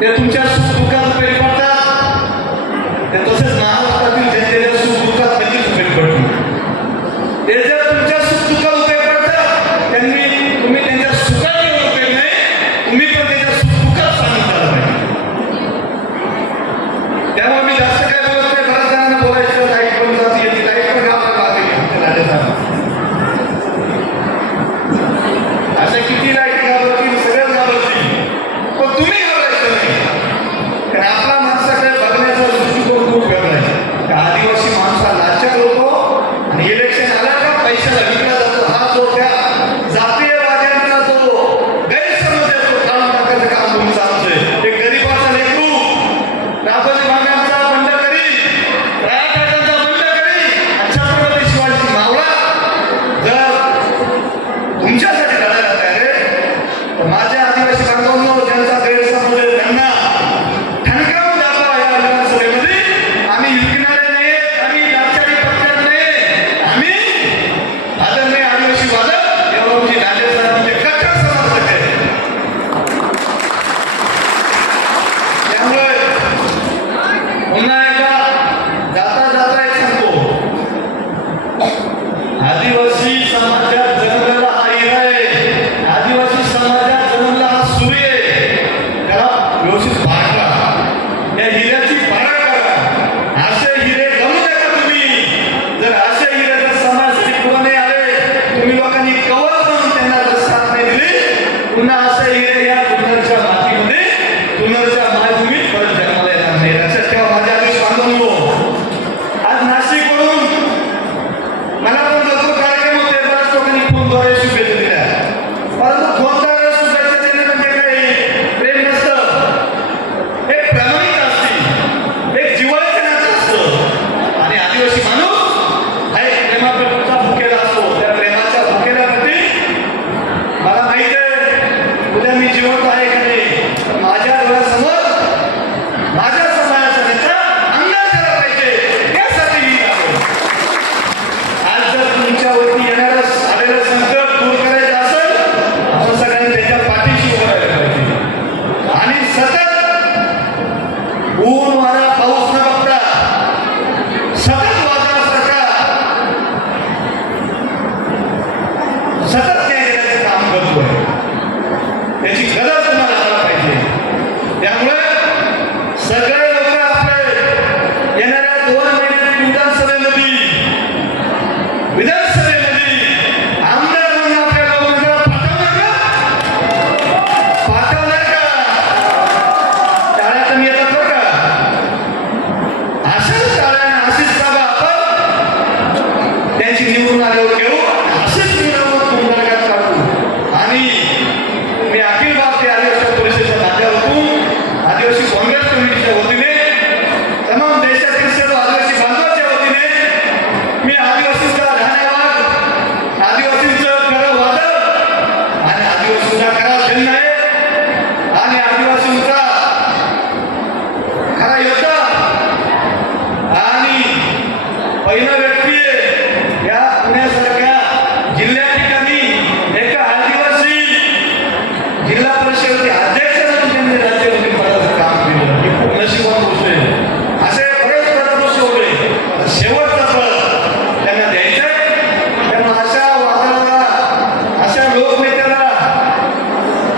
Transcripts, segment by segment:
ते तुमच्या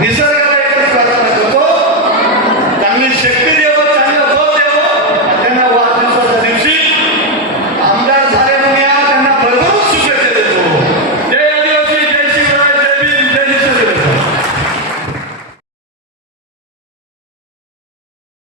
నిసర్గ తన శక్తిని